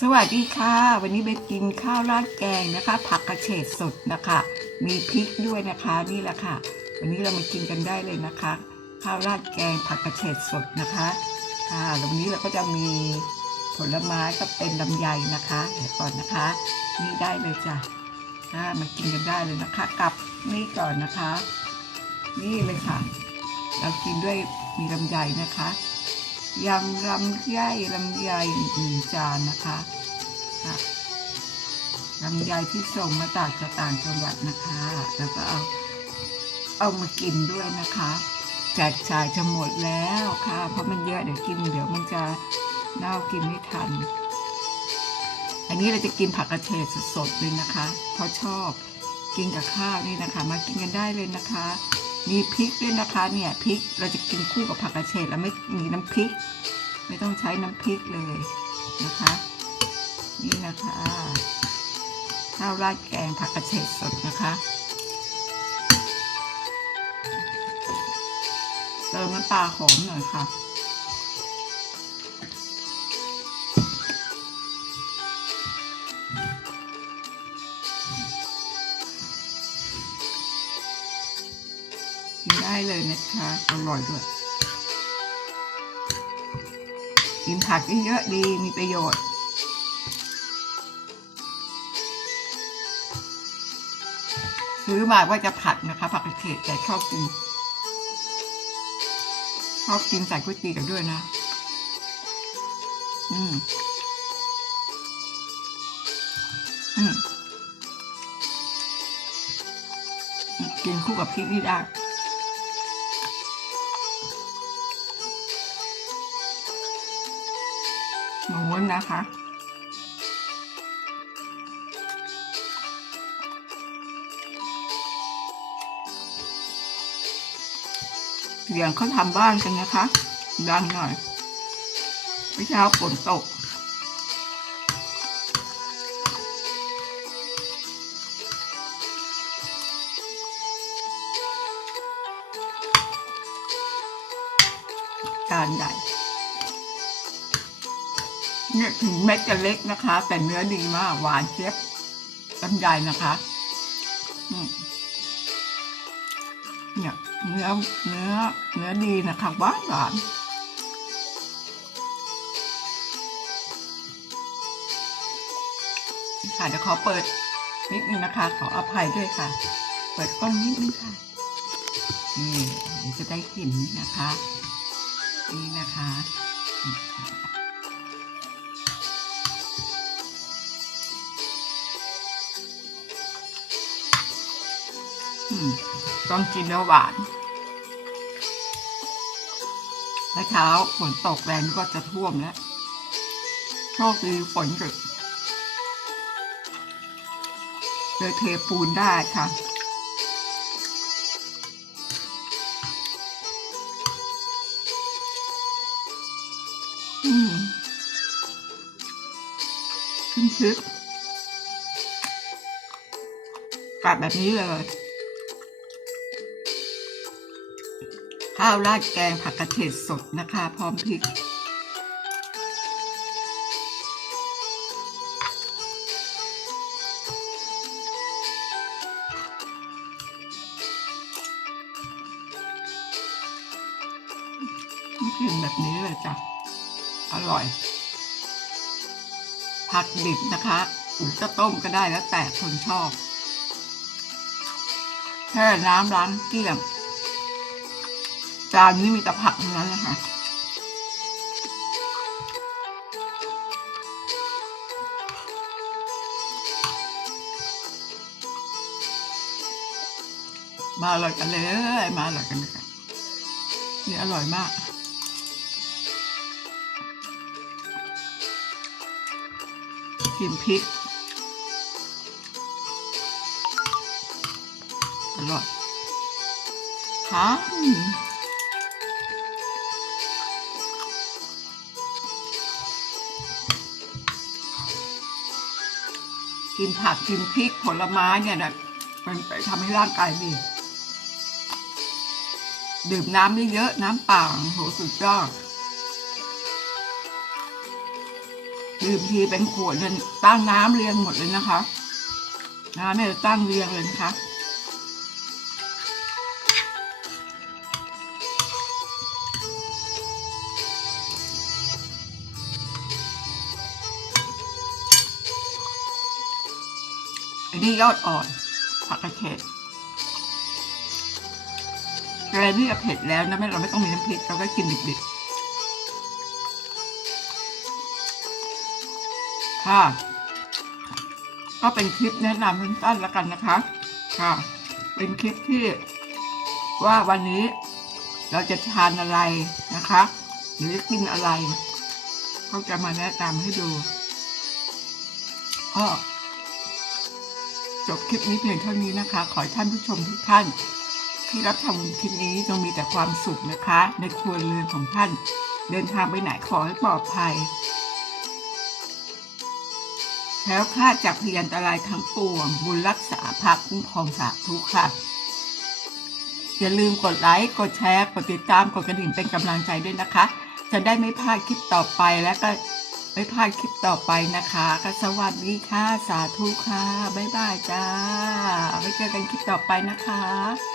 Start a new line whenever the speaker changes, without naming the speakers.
สวัสดีค่ะ วันนี้ไปกินข้าวราดแกงนะคะ ผักกระเฉดสดนะคะ มีพริกด้วยนะคะนี่แหละค่ะ วันนี้เรามากินกันได้เลยนะคะ ข้าวราดแกงผักกระเฉดสดนะคะค่ะแล้ววันนี้เราก็จะมีผลไม้ก็เป็นลำไยนะคะเดี๋ยวก่อนนะคะ นี่ได้เลยจ้ะค่ะมากินกันได้เลยนะคะ กับนี่ก่อนนะคะ นี่เลยค่ะ เรากินด้วยมีลำไยนะคะ ยำลำไยลำไยหนึ่งจานนะคะค่ะลำไยที่ส่งมาจากจากต่างจังหวัดนะคะ แล้วก็เอาเอามากินด้วยนะคะแจกจ่ายจะหมดแล้วค่ะ เพราะมันเยอะเดี๋ยวกินเดี๋ยวมันจะเน่ากินไม่ทัน อันนี้เราจะกินผักกระเฉดสดๆเลยนะคะ เพราะชอบกินกับข้าวนี่นะคะ มากินกันได้เลยนะคะ มีพริกด้วยนะคะเนี่ยพริกเราจะกินคู่กับผักกระเฉดแล้วไม่มีน้ำพริก ไม่ต้องใช้น้ำพริกเลยนะคะ นี่นะคะข้าวราดแกงผักกระเฉดสดนะคะเติมน้ำปลาหอมหน่อยค่ะ ได้เลยนะคะ อร่อยด้วย กินผักเยอะๆดีมีประโยชน์ซื้อมาว่าจะผัดนะคะ ผักกระเฉดแต่ชอบกินชอบกินใส่ก๋วยเตี๋ยวด้วยนะ อืม อืม กินคู่กับพริกนี่ได้ หมูนะคะ เสียงเขาทำบ้านกันนะคะ ดังหน่อยเมื่อเช้าฝนตกการใหญ่ เนี่ยถึงเม็ดจะเล็กนะคะ แต่เนื้อดีมากหวานเจี๊ยบลำไยนะคะเนี่ยเนื้อเนื้อเนื้อดีนะคะหวานหวานค่ะเดี๋ยวขอเปิดนิดนึงนะคะ ขออภัยด้วยค่ะ เปิดกล้องนิดนึงค่ะนี่เดี๋ยวจะได้กลิ่นนะคะ นี่นะคะ ต้องกินแล้วหวานและเช้าฝนตกแรงก็จะท่วมแล้วโชคดีฝนหยุดเลยเทปูนได้ค่ะอืมขึ้นซึกกัดแบบนี้เลย ข้าวราดแกงผักกระเฉดสดนะคะ พร้อมพริก กินแบบนี้เลยจ้ะ อร่อย ผักดิบนะคะหรือจะต้มก็ได้แล้วแต่คนชอบแค่น้ำล้างเกลี้ยง จานนี้มีแต่ผักทั้งนั้นเลยค่ะมาอร่อยกันเลย มาอร่อยกันเลยนี่อร่อยมาก กินพริก อร่อย ค่ะ กินผักกินพริกผลไม้เนี่ยนะมันไปทำให้ร่างกายดีดื่มน้ำเยอะๆน้ำเปล่าโหสุดยอดดื่มทีเป็นขวดเลยตั้งน้ำเรียงหมดเลยนะคะน้ำเนี่ยตั้งเรียงเลยนะคะ อันนี้ยอดอ่อนผักกระเฉดอะไรนี่จะเผ็ดแล้วนะไม่เราไม่ต้องมีน้ำพริกเราก็กินดิบๆ ค่ะ ก็เป็นคลิปแนะนำสั้นๆแล้วกันนะคะ ค่ะ เป็นคลิปที่ว่าวันนี้เราจะทานอะไรนะคะ หรือกินอะไร เขาจะมาแนะนำให้ดูก็ จบคลิปนี้เพียงเท่านี้นะคะ ขอให้ท่านผู้ชมทุกท่าน ที่รับชมคลิปนี้จงมีแต่ความสุขนะคะ ในครัวเรือนของท่าน เดินทางไปไหนขอให้ปลอดภัยแล้วคลาดจากพยันตรายทั้งปวง บุญรักษาภาคคุ้มครองสาธุค่ะ อย่าลืมกดไลค์ กดแชร์ กดติดตาม กดกระดิ่งเป็นกำลังใจด้วยนะคะ จะได้ไม่พลาดคลิปต่อไปและก็ ไม่พลาดคลิปต่อไปนะคะก็สวัสดีค่ะ สาธุค่ะ บ๊ายบายจ้าไว้เจอกันคลิปต่อไปนะคะ